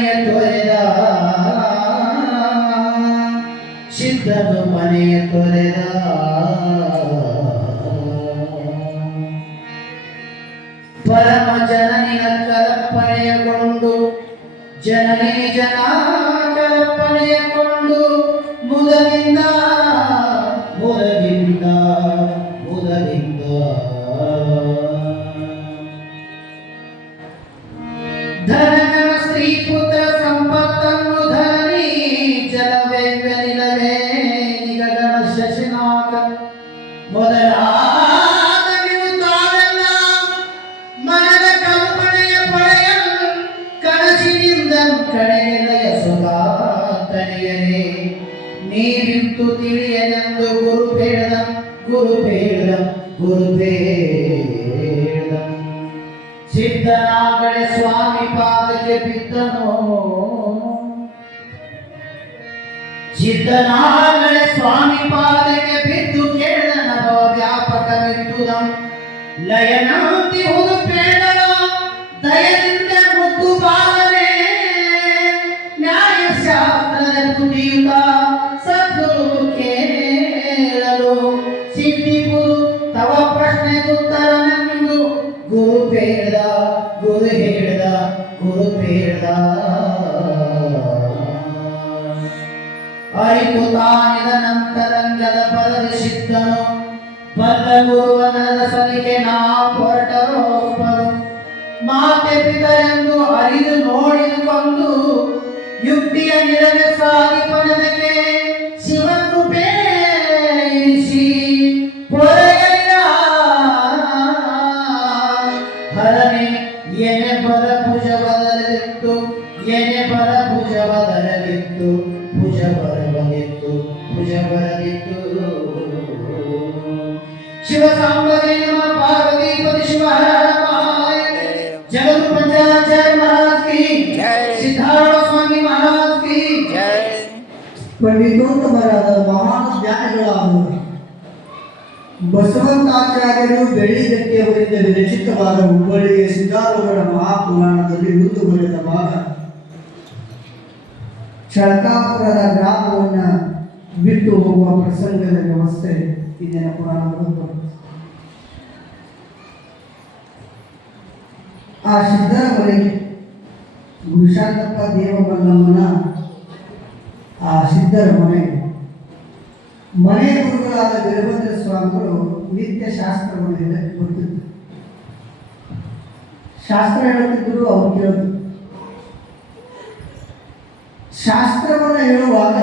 ಮನೆಯ ತೊರೆದ ಸಿದ್ಧನು ಮನೆಯ ಪರಮ ಜನನಿನ ಕಲ್ಪನೆಯಗೊಂಡು ಜನನಿ ಜನ ಸಿದ್ಧನಾಗಡೆ ಸ್ವಾಮಿ ಪಾದಕ್ಕೆ ಬಿದ್ದನು. ಸಿದ್ಧನಾಗಡೆ ಸ್ವಾಮಿ ಪಾದಕ್ಕೆ ಬಿದ್ದು ಕೇಳನ ವ್ಯಾಪಕ ಮಿತ್ತುದಂ ಲಯನಂತಿ ಸಿದ್ಧನು ಬಂದ ಗುರುವನ ಸಲಿಕೆ ನಾ ಹೊರಟರೋಪರು ಮಾತೆ ಪಿತರೆಂದು ಅರಿದು ನೋಡಿದುಕೊಂಡು ಯುಕ್ತಿಯ ನಿರವೆ ಸಾಧಿಪನದಕ್ಕೆ ಶಿವಕೃಪೆ ಹರನೆ ಬರ ಭುಜ ಬದಲಿತ್ತು ಬರ ಭುಜ ಬದಲಿತ್ತು, ಭುಜ ಬರಬಲಿತ್ತು ಭುಜ ಬರದಿತ್ತು ಪಂಡಿತೋತ್ತಮರಾದ ಮಹಾನ್ ಜ್ಞಾನಿಗಳಾದವರು, ಬಸವಂತಾಚಾರ್ಯರು ಬೆಳ್ಳಿಗಟ್ಟಿಯವರಿಂದ ವಿರಚಿತವಾದ ಹುಬ್ಬಳ್ಳಿಯ ಸಿದ್ಧಾರೂಢರ ಮಹಾಪುರಾಣದಲ್ಲಿ ಮುಂದುವರೆದ ಭಾಗ. ಚಳಕಾಪುರದ ಗ್ರಾಮವನ್ನು ಬಿಟ್ಟು ಹೋಗುವ ಪ್ರಸಂಗದ ವ್ಯವಸ್ಥೆ ಇಂದಿನ ಪುರಾಣದಲ್ಲಿ ಆ ಸಿದ್ಧರ ಮನೆಗೆ ಗುರುಶಾಂತಪ್ಪ ದೇವಬಲ್ಲಮ್ಮನ ಆ ಸಿದ್ಧರ ಮನೆ ಮನೆ ಗುರುಗಳಾದ ವೀರಭದ್ರ ಸ್ವಾಮಿಗಳು ನಿತ್ಯ ಶಾಸ್ತ್ರವನ್ನು ಹೇಳಕ್ಕೆ ಬರ್ತಿದ್ರು ಶಾಸ್ತ್ರ ಹೇಳುತ್ತಿದ್ರು ಅವ್ರು ಕೇಳಿದ್ರು ಶಾಸ್ತ್ರವನ್ನು ಹೇಳುವಾಗ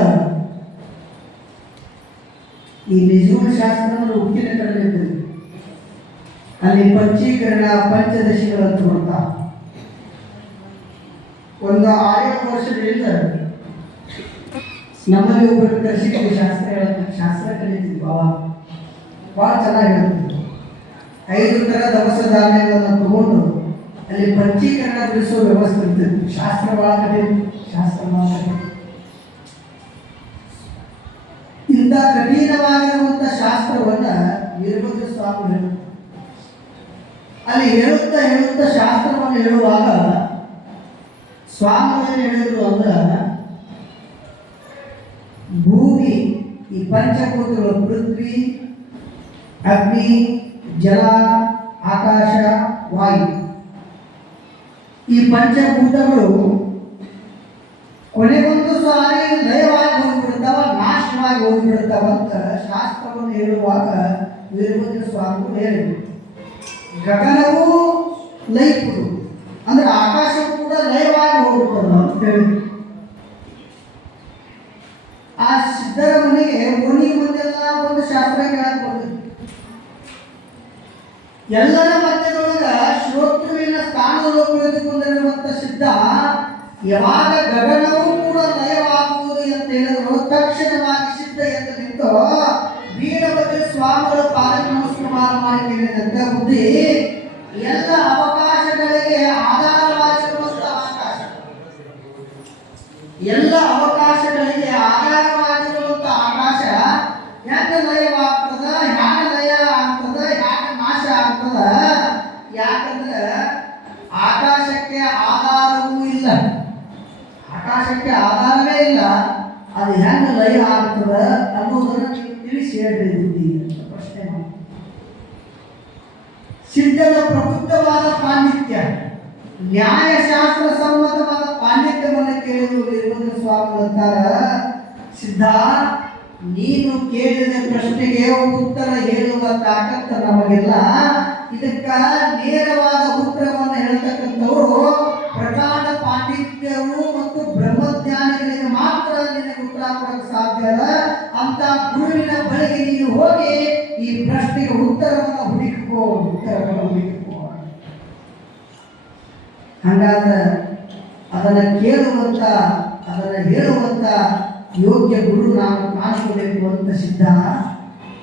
ಈ ನಿಜಗುಣ ಶಾಸ್ತ್ರವನ್ನು ಉಕ್ಕಿನ ಕಡೆ ಇರ್ತದೆ ಅಲ್ಲಿ ಪಂಚೀಕರಣ ಪಂಚದಶಿಗಳನ್ನು ಅಂತ ಒಂದು ಆರೇಳು ವರ್ಷದಿಂದ ನಮ್ಮಲ್ಲಿ ಒಬ್ಬರು ಕರ್ಸಿಗೆ ಶಾಸ್ತ್ರ ಶಾಸ್ತ್ರ ಕಲಿತಿದ್ವಿ ಬಾಬಾ. ಭಾಳ ಚೆನ್ನಾಗಿ ಹೇಳ್ತಿದ್ರು. ಐದು ಥರ ದವಸ ಧಾನ್ಯಗಳನ್ನು ತಗೊಂಡು ಅಲ್ಲಿ ಪಂಚೀಕರಣ ಬಿಡಿಸೋ ವ್ಯವಸ್ಥೆ ಇರ್ತಿತ್ತು ಶಾಸ್ತ್ರ ಭಾಳ ಕಠಿಣ, ಶಾಸ್ತ್ರ ಭಾಳ ಕಠಿಣ. ಇಂಥ ಕಠಿಣವಾಗಿರುವಂಥ ಶಾಸ್ತ್ರವನ್ನ ವೀರಭದ್ರ ಸ್ವಾಮಿ ಹೇಳಿದ್ರು ಅಲ್ಲಿ ಹೇಳುತ್ತಾ ಹೇಳುತ್ತಾ ಶಾಸ್ತ್ರವನ್ನು ಹೇಳುವಾಗ ಸ್ವಾಮಿಗಳು ಹೇಳಿದ್ರು ಅಂದ್ರೆ ಭೂಮಿ, ಈ ಪಂಚಭೂತಗಳು ಪೃಥ್ವಿ, ಅಗ್ನಿ, ಜಲ, ಆಕಾಶ, ವಾಯು. ಈ ಪಂಚಭೂತಗಳು ಕೊನೆಗೊಂದು ಸಾರಿ ಲಯವಾಗಿ ಹೋಗಿಬಿಡ್ತಾವ, ನಾಶವಾಗಿ ಹೋಗಿಬಿಡ್ತಾವ ಅಂತ ಶಾಸ್ತ್ರವನ್ನು ಹೇಳುವಾಗ ವೀರಭದ್ರ ಸ್ವಾಮಿಗಳು ಹೇಳಿದ್ರು. ಗಗನವು ಲೈಫು ಅಂದ್ರೆ ಆಕಾಶವು ಕೂಡ ಲಯವಾಗಿ ಹೋಗ್ಬಿಡ್ತದ ಅಂತ ಹೇಳಿ. ಆ ಸಿದ್ಧರ ಮನೆಗೆ ಓಣಿ ಮುಂದೆಲ್ಲ ಒಂದು ಶಾಸ್ತ್ರ ಕೇಳಕ್ ಬಂದಿತ್ತು ಎಲ್ಲರ ಮಧ್ಯದೊಳಗ ಶ್ರೋತೃವಿನ ಸ್ಥಾನದಲ್ಲಿ ಕುಳಿತುಕೊಂಡಿರುವಂತ ಸಿದ್ಧ ಯಾವಾಗ ಗಗನವೂ ಕೂಡ ಲಯವಾಗುವುದು ಅಂತ ಹೇಳಿದ್ರು ತಕ್ಷಣವಾಗಿ ಸಿದ್ಧ ಎಂದು ನಿಂತು ತಕ್ಕ ಬುದ್ಧಿ ಎಲ್ಲ ಅವಕಾಶಗಳಿಗೆ ಆಧಾರವಾಗಿರುವಂತಹ ಅವಕಾಶ. ಎಲ್ಲ ಅವಕಾಶಗಳಿಗೆ ಆಧಾರವಾಗಿರುವಂತಹ ಆಕಾಶ ಯಾಕೆ ಲಯವಾಗ್ತದ ಯಾಕೆ ಲಯ ಆಗ್ತದ, ಯಾಕೆ ನಾಶ ಆಗ್ತದ? ಯಾಕಂದ್ರೆ ಆಕಾಶಕ್ಕೆ ಆಧಾರವೂ ಇಲ್ಲ. ಆಕಾಶಕ್ಕೆ ಆಧಾರವೇ ಇಲ್ಲ. ಅದು ಹೆಂಗ ಲಯ ಆಗ್ತದ ಅನ್ನೋದನ್ನ ತಿಳಿಸಿ ಹೇಳಿ ಪ್ರಶ್ನೆ ಮಾಡಿ. ಸಿದ್ಧನ ಪ್ರಬುದ್ಧವಾದ ಪಾಂಡಿತ್ಯ. ನ್ಯಾಯಶಾಸ್ತ್ರ ಸಮ್ಮತವಾದ ಪಾಂಡಿತ್ಯವನ್ನು ಕೇಳಿದ್ರು ವೀರಭದ್ರ ಸ್ವಾಮಿ ಅಂತಾರ, ಸಿದ್ಧ, ನೀನು ಕೇಳಿದ ಪ್ರಶ್ನೆಗೆ ಉತ್ತರ ಹೇಳುವ ತಾಕತ್ತ ನಮಗೆಲ್ಲ. ಇದಕ್ಕ ನೇರವಾದ ಉತ್ತರವನ್ನು ಹಾಗಾದ್ರೆ ಅದನ್ನು ಕೇಳುವಂಥ ಅದನ್ನು ಹೇಳುವಂಥ ಯೋಗ್ಯ ಗುರು ನಾವು ಕಾಣಿಸಬೇಕು ಅಂತ ಸಿದ್ಧ,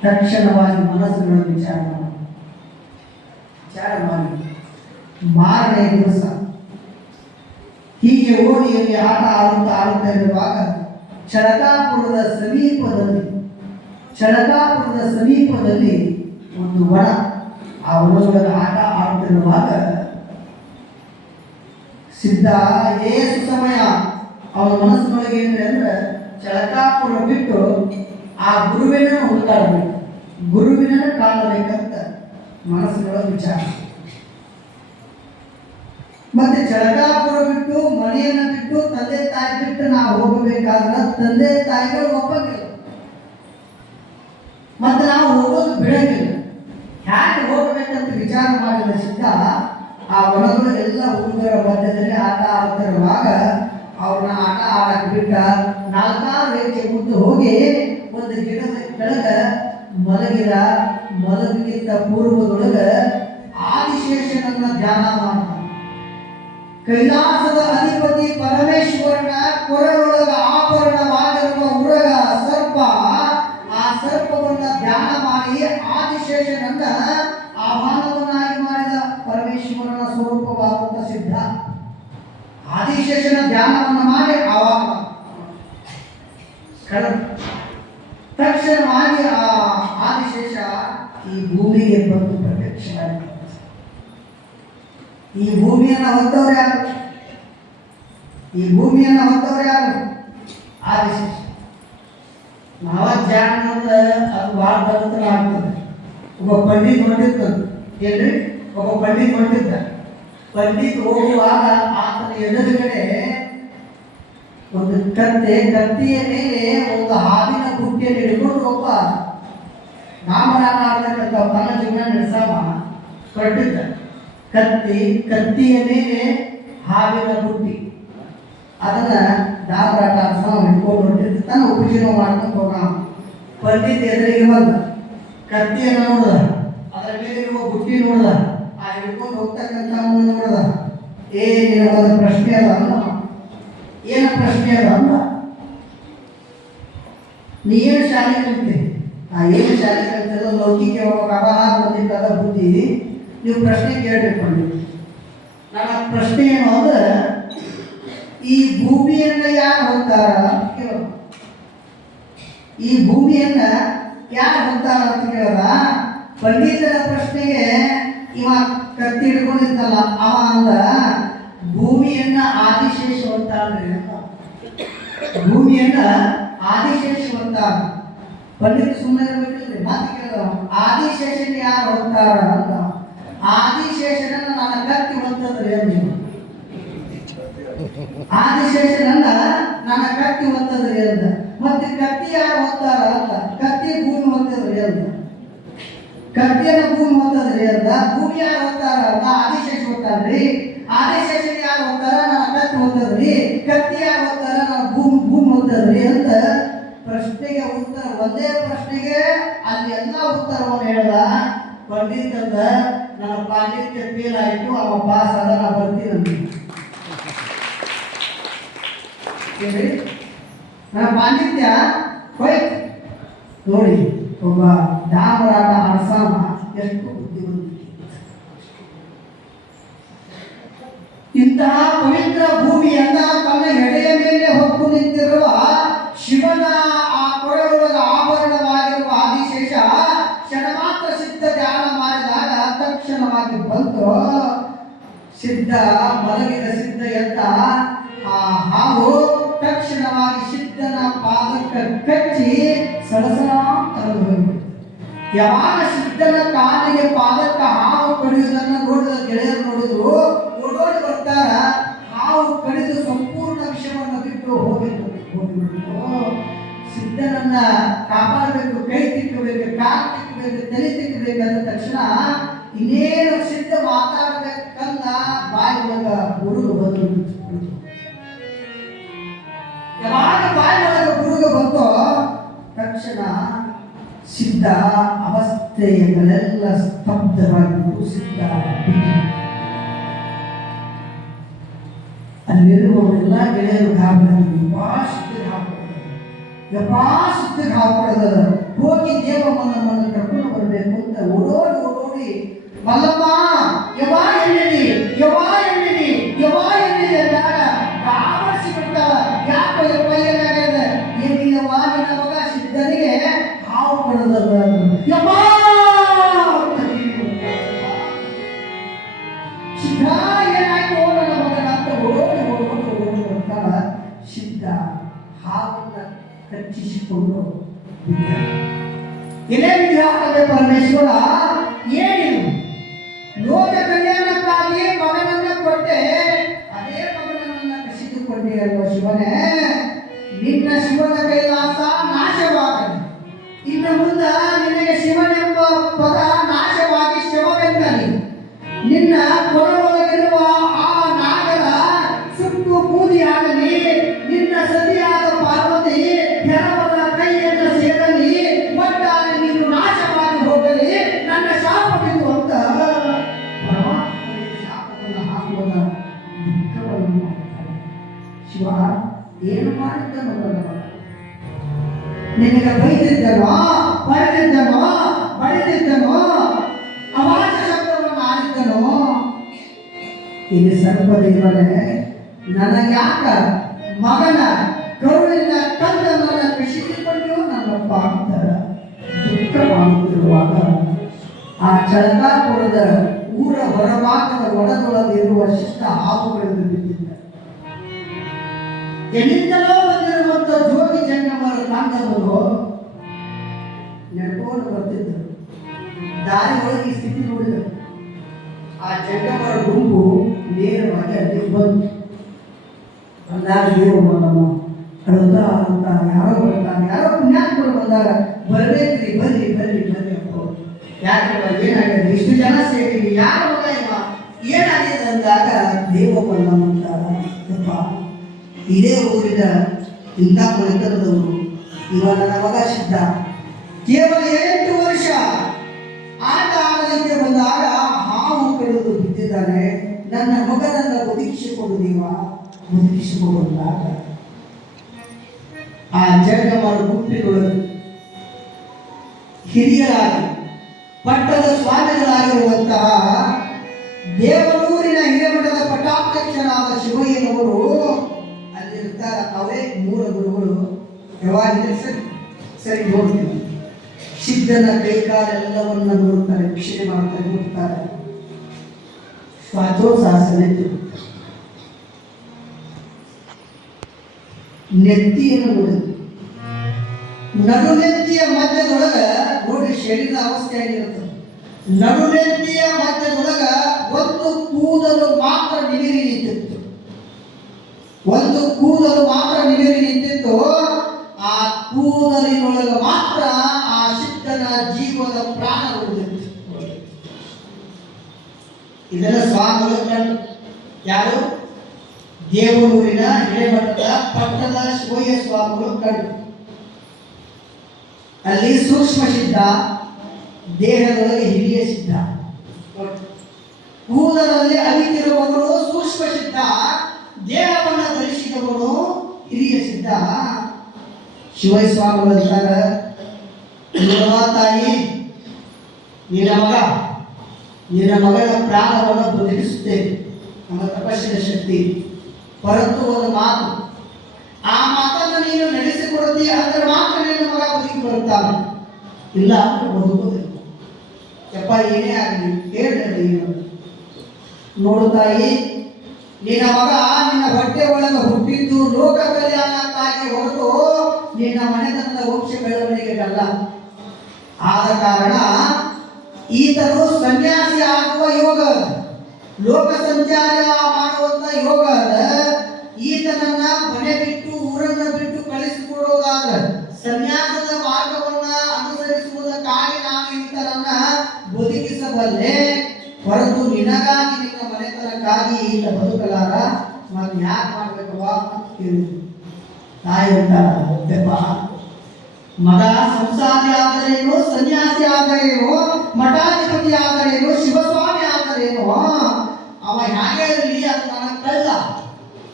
ತಕ್ಷಣವಾಗಿ ಮನಸ್ಸುಗಳ ವಿಚಾರ ಮಾಡಿ. ವಿಚಾರ ಮಾಡಿ. ಮಾರನೇ ದಿವಸ. ಹೀಗೆ ಓಣಿಯಲ್ಲಿ ಆಟ ಆಡುತ್ತಾ ಆಡುತ್ತಾ ಇರುವಾಗ ಚಳಕಾಪುರದ ಸಮೀಪದಲ್ಲಿ ಚಳಕಾಪುರದ ಸಮೀಪದಲ್ಲಿ ಒಂದು ವನ, ಆ ವನದೊಳಗೆ ಆಟ ಆಡುತ್ತಿರುವಾಗ ಸಿದ್ಧ ಏಸು ಸಮಯ ಅವನ ಮನಸ್ಸಿನೊಳಗೆ ಏನಿದೆ ಅಂದ್ರೆ ಚಳಕಾಪುರ ಬಿಟ್ಟು ಆ ಗುರುವಿನ ಹುಡುಕಾಡಬೇಕು ಗುರುವಿನ ಕಾಣಬೇಕಂತ ಮನಸ್ಸಿನೊಳಗೆ ವಿಚಾರ. ಮತ್ತೆ ಚಳಕಾಪುರ ಬಿಟ್ಟು, ಮನೆಯನ್ನ ಬಿಟ್ಟು, ತಂದೆ ತಾಯಿ ಬಿಟ್ಟು ನಾವು ಹೋಗಬೇಕಾದ್ರೆ ತಂದೆ ತಾಯಿಗೆ ಒಪ್ಪಂಗಿಲ್ಲ. ಮತ್ತೆ ನಾವು ಹೋಗೋದು ಬಿಡಂಗಿಲ್ಲ. ಹ್ಯಾಕೆ ಹೋಗಬೇಕಂತ ವಿಚಾರ ಮಾಡಿದ ಸಿದ್ಧ ಆ ಎಲ್ಲ ಹುಡುಗರ ಮಧ್ಯದಲ್ಲಿ ಆಟ ಆಡುತ್ತಿರುವಾಗ ಅವ್ರನ್ನ ಆಟ ಆಡಕ್ ಬಿಟ್ಟ ನಾಲ್ಕಾರು ಹೆಜ್ಜೆ ಮುಂದೆ ಹೋಗಿ ಒಂದು ಗಿಡದ ಕೆಳಗ ಮಲಗಿದ ಮಲಗಿಂತ ಪೂರ್ವದೊಳಗ ಆದಿಶೇಷನನ್ನ ಧ್ಯಾನ ಮಾಡ ಕೈಲಾಸದ ಅಧಿಪತಿ ಪರಮೇಶ್ವರನ ಕೊರಳೊಳಗ ಆಭರಣವಾಗಿರುವ ಉರಗ ಸರ್ಪ, ಆ ಸರ್ಪವನ್ನ ಧ್ಯಾನ ಮಾಡಿ ಆದಿಶೇಷನನ್ನ ಆಹ್ವಾನವನ್ನಾಗಿ ಮಾಡಿದ ಪರಮೇಶ್ವರನ ಸ್ವರೂಪವಾದಂತ ಸಿದ್ಧ ಆದಿಶೇಷನ ಧ್ಯಾನವನ್ನು ಮಾಡಿ ಕಳೆದ ತಕ್ಷಣವಾಗಿ ಆ ಆದಿಶೇಷ ಈ ಭೂಮಿಗೆ ಬಂದು ಪ್ರತ್ಯಕ್ಷ ಈ ಭೂಮಿಯನ್ನು ಹೊತ್ತವ್ರು ಯಾರು? ಈ ಭೂಮಿಯನ್ನು ಹೊತ್ತವ್ರು ಯಾರು? ಆದಿಶೇಷ. ಅಂದ್ರೆ ಅದು ಭಾಳ ಬದಲಾಗ್ತದೆ. ಒಬ್ಬ ಪಂಡಿತ್ ಹೊಂಟಿರ್ತದೆ ಏನ್ರಿ? ಒಬ್ಬ ಪಂಡಿತ್ ಹೊಂಟಿದ್ದ ಪಂಡಿತ್ ಹೋಗುವಾಗ ಆತನ ಎದುರುಗಡೆ ಒಂದು ಕತ್ತೆ ಕತ್ತಿಯ ಮೇಲೆ ಒಂದು ಹಾವಿನ ಬುಟ್ಟಿಯನ್ನು ಹಿಡ್ಕೊಂಡು ಒಬ್ಬ ನಾಮರಾಮ ಆಗ್ತಕ್ಕಂಥ ತನ್ನ ಜೀವನ ನಡೆಸವ ಕಟ್ಟಿದ್ದ ಕತ್ತಿ, ಕತ್ತಿಯ ಮೇಲೆ ಹಾವಿನ ಬುಟ್ಟಿ. ಅದನ್ನ ದಾಬರಾಟ ಅರ್ಸವ ಹಿಡ್ಕೊಂಡು ಹೊರಟಿದ್ದ. ತನ್ನ ಉಪಜೀವನ ಮಾಡ್ಕೊಂಡು ಹೋಗ ಪಂಡಿತ್ ಎದುರಿಗೆ ಬಂದ. ಕತ್ತಿಯನ್ನು ನೋಡ್ದ. ಅದರ ಮೇಲೆ ಇರುವ ಬುಟ್ಟಿ ನೋಡ್ದ. ಹಿಡ್ಕೊಂಡು ಹೋಗ್ತಕ್ಕಂಥ ನೋಡ್ದ. ಏ ನಿನ್ನ ಪ್ರಶ್ನೆ ಅದ ಅಲ್ಲ. ಏನ ಪ್ರಶ್ನೆ ಅದ ಅಲ್ಲ? ನೀ ಏನು ಶಾಲೆ ಕಲಿತೆ ಆ ಏನು ಶಾಲೆ ಕಲಿತದ ಲೌಕಿಕ ವ್ಯವಹಾರ ಬಂದಿದ್ದದ ಬುದ್ಧಿ. ನೀವು ಪ್ರಶ್ನೆ ಕೇಳಬೇಕು ನನ್ನ ಪ್ರಶ್ನೆ ಏನು ಅಂದ್ರೆ ಈ ಭೂಮಿಯನ್ನ ಯಾರು ಹೋಗ್ತಾರ ಅಂತ ಕೇಳೋದು ಈ ಭೂಮಿಯನ್ನ ಯಾರು ಹೋಗ್ತಾರ ಅಂತ ಕೇಳೋದ? ಪಂಡಿತರ ಪ್ರಶ್ನೆಗೆ ಇವ ಕತ್ತಿ ಹಿಡ್ಕೊಂಡಿದ್ದಲ್ಲ ಅವ ಅಂದ, ಭೂಮಿಯನ್ನ ಆದಿಶೇಷ ಹೊತ್ತಾಳ್ರಿ ಅಂತ. ಭೂಮಿಯನ್ನ ಆದಿಶೇಷವಂತ. ಪಂಡಿತ ಸುಮ್ಮನೆ ಇರ್ಬೇಕಿಲ್ರಿ, ಮಾತು ಕೇಳಿದವ. ಆದಿಶೇಷನ ಯಾರು ಹೋಗ್ತಾರ ಅಂತ. ಆದಿಶೇಷನನ್ನ ನನ್ನ ಕತ್ತಿ ಹೊತ್ತದ್ರಿ ಅಂದ್ರಿ ಆದಿಶೇಷನನ್ನ ನನ್ನ ಕತ್ತಿ ಹೊತ್ತದ್ರಿ ಅಂತ. ಮತ್ತೆ ಕತ್ತಿ ಯಾರು ಹೊತ್ತಾರ ಅಂತ? ಕತ್ತಿ ಭೂಮಿ ಹೊತ್ತದ್ರಿ ಅಂದ ಕತ್ತಿಯನ್ನ ಭೂಮಿ ಹೊತ್ತದ್ರಿ ಅಂತ ಭೂಮಿ ಯಾರು ಹೋಗ್ತಾರ ಅಂತ ಆದಿಶೇಷ ಹೊತ್ತಾನ್ರಿ ಆದಿಶೇಷ ಯಾರು ಹೊತ್ತಾರ ನಾನು ಕತ್ತಿ ಹೊತ್ತದ್ರಿ ಕತ್ತಿ ಯಾರು ಹೊತ್ತಾರ ನಾನು ಭೂಮಿ ಭೂಮಿ ಹೊತ್ತದ್ರಿ ಅಂತ ಪ್ರಶ್ನೆಗೆ ಉತ್ತರ, ಒಂದೇ ಪ್ರಶ್ನೆಗೆ ಅಲ್ಲಿ ಎಲ್ಲ ಉತ್ತರವನ್ನು ಹೇಳ್ದ ಪಂಡಿತಂದ ನನ್ನ ಪಾಂಡಿತ್ಯ ಫೇಲ್ ಆಯಿತು, ಅವ ಪಾಸ್ ಆದ, ನಾ ಬರ್ತೀನಿ ನನ್ನ ಪಾಂಡಿತ್ಯ, ಹೋಯ್ತು. ನೋಡಿ, ಒಬ್ಬ ಡಾಮರಾಟ ಅರಸಾಮ ಎಷ್ಟು ಬುದ್ಧಿವಂತಿಕೆ ಇಂತಹ ಪವಿತ್ರ ಭೂಮಿಯನ್ನ ತನ್ನ ಎಡೆಯ ಮೇಲೆ ಹೊತ್ತು ನಿಂತಿರುವ ಶಿವನ ಆ ಕೊರಳೊಳಗ ಆಭರಣವಾಗಿರುವ ಆದಿಶೇಷ ಕ್ಷಣ ಮಾತ್ರ ಸಿದ್ಧ ಧ್ಯಾನ ಮಾಡಿದಾಗ ತಕ್ಷಣವಾಗಿ ಬಂತು ಸಿದ್ಧ ಮಲಗಿದ ಸಿದ್ಧ ಎದ್ದ ಆ ಹಾವು ತಕ್ಷಣವಾಗಿ ಸಿದ್ಧನ ಪಾದಕ್ಕೆ ಕಚ್ಚಿ ಸಲಸಲ ಯಾವಾಗ ಸಿದ್ಧನ ಕಾಲಿಗೆ ಪಾದಕ್ಕ ಹಾವು ಕಡಿಯುವುದನ್ನ ನೋಡಿದ ಗೆಳೆಯರು ನೋಡಿದ್ರು, ಓಡೋಡಿ ಬರ್ತಾರ, ಹಾವು ಕಡಿದು ಸಂಪೂರ್ಣ ವಿಷಯವನ್ನು ಬಿಟ್ಟು ಹೋಗಿದ್ರು. ಸಿದ್ಧನನ್ನ ಕಾಪಾಡಬೇಕು, ಕೈ ತಿಕ್ಕಬೇಕು, ಕಾಲು ತಿಕ್ಕಬೇಕು, ತಲೆ ತಿಕ್ಕಬೇಕು ಅಂದ ತಕ್ಷಣ ಇನ್ನೇನು ಸಿದ್ಧ ಮಾತಾಡಬೇಕಲ್ಲ ಬಾಯಿ ಒಳಗ ಹುಡುಗ ಬಂದು ಯಾವಾಗ ಬಾಯಿ ಒಳಗ ಹುಡುಗ ಬಂತೋ, ತಕ್ಷಣ ಸಿದ್ಧ ಅವಸ್ಥೆಗಳೆಲ್ಲ ಸ್ತಬ್ಧವಾಗಿದ್ದು ಸಿದ್ಧ ಬಿದ್ದು. ಅಲ್ಲಿರುವವರೆಲ್ಲ ಗೆಳೆಯರು ಗಾಬರಿಯಾಗಿ ಯಪ್ಪಾ ಸಿದ್ಧಗೆ ಹಾಕ್ಬಿಡೋದು ಯಪ್ಪಾ ಸಿದ್ಧಗೆ ಹಾಕ್ಬಿಡೋದು ಹೋಗಿ ದೇವಮ್ಮನನ್ನು ಕರ್ಕೊಂಡು ಬರಬೇಕು ಅಂತ ಓಡೋಡಿ ಓಡೋಡಿ ಮಲ್ಲಮ್ಮ ಸಿದ್ಧ ಹಾವನ್ನ ಕಚ್ಚಿಸಿಕೊಂಡು ಇದೇ ವಿಧ ಪರಮೇಶ್ವರ ಇಲ್ಲಿ ಸರ್ಪದೇವನೇ ನನಗ್ಯಾಕ ಮಗನ ಕರುಳಿನ ಕಂದನನ್ನ ಕೃಷಿಸಿಕೊಂಡು ನನ್ನಪ್ಪ ಅಂತಾರ. ದುಃಖ ಮಾಡುತ್ತಿರುವಾಗ ಆ ಚಳಕಾಪುರದ ಊರ ಹೊರಭಾಗದ ಒಳದೊಳಗಿರುವ ಶಿಷ್ಟ ಹಾವುಗಳನ್ನು ಬಿದ್ದಿದ್ದ ಎಲ್ಲಿಂದಲೋ ಬಂದಿರುವಂತ ಜೋಗಿ ಜಂಗಮರ ತಾಂಡವರು ನೆಡ್ಕೊಂಡು ಬರ್ತಿದ್ದರು. ದಾರಿ ಒಳಗೆ ಸ್ಥಿತಿ ನೋಡಿದರು. ಆ ಜಂಗಮರ ಗುಂಪು ನೇರವಾಗಿ ಅಲ್ಲಿ ಬಂತು ಬಂದಾಗ ದೇವ ನಮ್ಮ ಅಳುತ್ತಾ ಅಂತ ಯಾರೋ ಬರ್ತಾನೆ ಯಾರೋ ಪುಣ್ಯಾತ್ಮರು ಬಂದಾಗ, ಬರ್ಬೇಕ್ರಿ, ಬರ್ರಿ ಬರ್ರಿ ಬರ್ರಿ ಅಪ್ಪ ಯಾಕೆ ಏನಾಗಿದೆ ಇಷ್ಟು ಜನ ಸೇರಿ ಯಾರು ಇವ? ಏನಾಗಿದೆ ಅಂದಾಗ ದೇವ ಬಂದ ಇದೇ ಊರಿನ ಇಂಥ ಕುಳಿತರದವರು ಇವ ನನ್ನ ಮಗ ಸಿದ್ಧ. ಕೇವಲ ಎಂಟು ವರ್ಷ ಆಟ ಆಡಲಿಕ್ಕೆ ಬಂದಾಗ ಹಾವು ಕಡಿದು ಬಿದ್ದಿದ್ದಾನೆ. ನನ್ನ ಮಗನನ್ನ ಒದಗಿಸಿಕೊಡು ದೇವ ಒದಗಿಸಿಕೊಡು ಅಂದಾಗ ಆ ಜಗಮರ ಗುಂಪಿಗಳು ಹಿರಿಯರಾಗಿ, ಪಟ್ಟದ ಸ್ವಾಮಿಗಳಾಗಿರುವಂತಹ ದೇವನೂರಿನ ಹಿರೇಮಠದ ಪಟ್ಟಾಧ್ಯಕ್ಷರಾದ ಶಿವಯ್ಯನವರು, ಅಲ್ಲಿರ್ತಾರ ಅವೇ ಮೂಲ ಗುರುಗಳು. ಯಾವಾಗಿದ್ರೆ ಸರಿ ಸರಿ ನೋಡ್ತೀವಿ ಸಿದ್ಧನ ಕೈಕಾಲೆಲ್ಲವನ್ನ ನೋಡ್ತಾರೆ ವೀಕ್ಷಣೆ ಮಾಡ್ತಾರೆ ನೋಡ್ತಾರೆ ಶ್ವಾಸೋಚ್ಛ್ವಾಸನೆ ನೆತ್ತಿಯನ್ನು ನೋಡಿದ್ರು? ನಡುನೆತ್ತಿಯ ಮಧ್ಯದೊಳಗ ನೋಡಿ ಶರೀರದ ಅವಸ್ಥೆ ಆಗಿರುತ್ತೆ. ನಡುನೆತ್ತಿಯ ಮಧ್ಯದೊಳಗ ಒಂದು ಕೂದಲು ಮಾತ್ರ ನಿಗರಿ ನಿಂತಿತ್ತು. ಒಂದು ಕೂದಲು ಮಾತ್ರ ನಿಗರಿ ನಿಂತಿತ್ತು. ಆ ಕೂದಲಿನೊಳಗ ಮಾತ್ರ ಆ ಶಿಕ್ತನ ಜೀವದ ಪ್ರಾಣ ಇದನ್ನ ಸ್ವಾಮಿಗಳು ಯಾರು? ದೇವನೂರಿನ ಹಿರೇಮಠದ ಪಟ್ಟದ ಶಿವಯ್ಯ ಸ್ವಾಮಿಗಳು ಕಂಡು ಅಲ್ಲಿ ಸೂಕ್ಷ್ಮ ಸಿದ್ಧ, ದೇಹದೊಳಗೆ ಹಿರಿಯ ಸಿದ್ಧ. ಕೂದಲಲ್ಲಿ ಅಲಿತಿರುವವರು ಸೂಕ್ಷ್ಮ ಸಿದ್ಧ ದೇಹವನ್ನು ಧರಿಸಿದವನು ಹಿರಿಯ ಸಿದ್ಧ. ಶಿವಯ್ಯ ಸ್ವಾಮಿಗಳು ಅಂತಾರೆ "ನೋಡವ್ವ ತಾಯಿ ನಿನ್ನ ಮಗ. ನಿನ್ನ ಮಗನ ಪ್ರಾಣವನ್ನು ಬದುಕಿಸುತ್ತೇನೆ ನಮ್ಮ ತಪಸ್ಸಿನ ಶಕ್ತಿ. ಪರಂತು ಒಂದು ಮಾತು. ಆ ಮಾತನ್ನು ನೀನು ನಡೆಸಿಕೊಡುತ್ತೀಯ, ಅಂದರೆ ಮಾತ್ರ ನಿನ್ನ ಮಗ ಬದುಕಿ ಬರುತ್ತಾನೆ. ಇಲ್ಲ ಅಂದ್ರೆ ಬದುಕುವುದಿಲ್ಲ. ಯಪ್ಪ, ಏನೇ ಆಗಲಿ ಹೇಳಿ ನೋಡು ತಾಯಿ, ನಿನ್ನ ಮಗ ನಿನ್ನ ಬಟ್ಟೆ ಒಳಗೆ ಹುಟ್ಟಿದ್ದು ಲೋಕ ಕಲ್ಯಾಣಕ್ಕಾಗಿ ಹೊರತು ನಿನ್ನ ಮನೆತನದ ವಂಶ ಬೆಳವಣಿಗೆಗಲ್ಲ. ಆದ ಕಾರಣ ಈತನು ಸನ್ಯಾಸಿ ಆಗುವ ಯೋಗ. ಲೋಕ ಸಂಚಾರ ಮಾಡುವಂತ ಯೋಗ ಅದ ಈತನನ್ನ ಮನೆ ಬಿಟ್ಟು, ಊರನ್ನ ಬಿಟ್ಟು ಕಳಿಸಿಕೊಡೋದಾದ ಸನ್ಯಾಸದ ಮಾರ್ಗವನ್ನ ಅನುಸರಿಸುವುದಕ್ಕಾಗಿ ನಾನು ಈತನನ್ನ ಬದುಕಿಸಬಲ್ಲೆ. ಹೊರತು ನಿನಗಾಗಿ, ನಿನ್ನ ಮನೆತನಕ್ಕಾಗಿ ಈತ ಬದುಕಲಾರ? ಮತ್ತೆ ಯಾಕೆ ಮಾಡ್ಬೇಕವ್ವ? ಅಂತ ತಾಯಿ ಅಂತ ಮಗ ಸಂಸಾರಿ ಆದರೇನು, ಸನ್ಯಾಸಿ ಆದರೇನು? ಮಠಾಧಿಪತಿ ಆದರೇನು ಶಿವಸ್ವಾಮಿ ಆದರೇನು ಅವ ಹೇಗೆ ಇರಲಿ ಅದು ನನ್ನ ಕಳ್ಳ,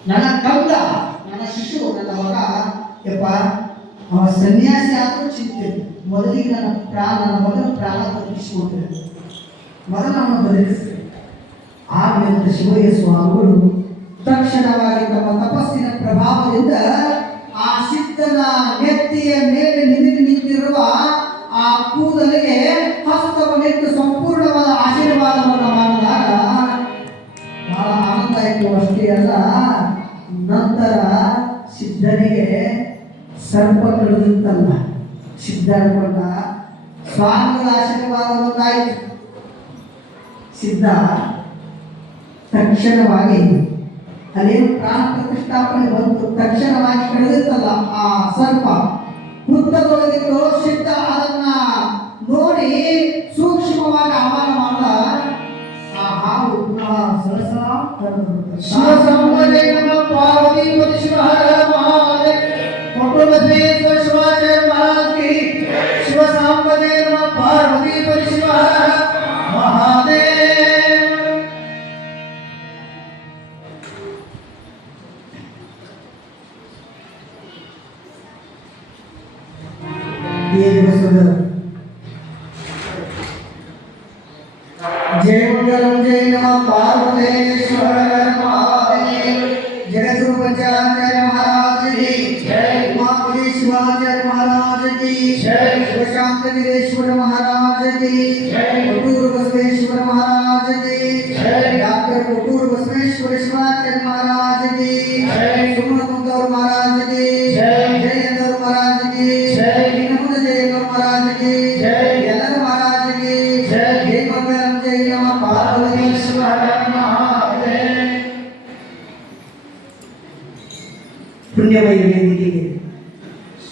ನನ್ನ ಕಂದ, ನನ್ನ ಶಿಶು, ನನ್ನ ಮಗ. ಯಪ್ಪ, ಅವ ಸನ್ಯಾಸಿ ಆದರೂ ಚಿಂತೆ. ಮೊದಲಿಗೆ ನನ್ನ ಪ್ರಾಣ, ನನ್ನ ಮಗನ ಪ್ರಾಣ ಬದುಕಿಸಿಕೊಡ್ತೇನೆ ಮೊದಲು ಅವನು ಬದುಕಿಸ್ತೇನೆ ಆಮೇಲೆ ಶಿವಯ್ಯ ಸ್ವಾಮಿಗಳು ತಕ್ಷಣವಾಗಿ ತಮ್ಮ ತಪಸ್ಸಿನ ಪ್ರಭಾವದಿಂದ ಆ ಸಿದ್ಧನ ವ್ಯಕ್ತಿಯ ಮೇಲೆ ನಿಂತು ನಿಂತಿರುವ ಆ ಕೂದಲಿಗೆ ಹಸ್ತವನ್ನಿಟ್ಟು ಸಂಪೂರ್ಣವಾದ ಆಶೀರ್ವಾದವನ್ನು ಮಾಡಿದಾಗ ಬಹಳ ಆನಂದ ಆಯಿತು ಅಷ್ಟೇ ಅಲ್ಲ, ನಂತರ ಸಿದ್ಧನಿಗೆ ಸರ್ಪ ಕಳೆದಿತ್ತಲ್ಲ. ಸಿದ್ಧ ಅನ್ಕೊಂಡ ಸ್ವಾಮಿಗಳ ಆಶೀರ್ವಾದ ಒಂದಾಯಿತು ಸಿದ್ಧ ತಕ್ಷಣವಾಗಿ ಅಲ್ಲೇನು ಪ್ರಾಣ ಪ್ರತಿಷ್ಠಾಪನೆ ಬಂತು. ತಕ್ಷಣವಾಗಿ ಕಳೆದಿತ್ತಲ್ಲ ಆ ಸರ್ಪ. ಹುತ್ತದೊಳಗಿದ್ದು ಸಿದ್ಧ ಅದನ್ನ ನೋಡಿ ಸೂಕ್ಷ್ಮವಾಗಿ ಆಹ್ವಾನ ಮಾಡ ಆ ಹಾವು ಪುನಃ ಸರಸ ಪಾರ್ವತಿ ಶಿವ ಹರ ಮಹಾದೇವ. ಕೊಟ್ಟಬಸವೇಶ್ವರ ಶಿವಾಚಾರ್ಯ ಮಹಾರಾಜ್ ಪಾರ್ವತಿ ಶಿವ ಹರ शंकराचार्य महाराज की। जय। उमापुरी शिवाचार्य महाराज की। जय। प्रशांत गिरेश्वर महाराज की। जय। गुरुर बसवेश्वर महाराज की। जय। डॉक्टर गुरुर बसवेश्वर शिवाचार्य महाराज की। जय। सुमन मंदौर महाराज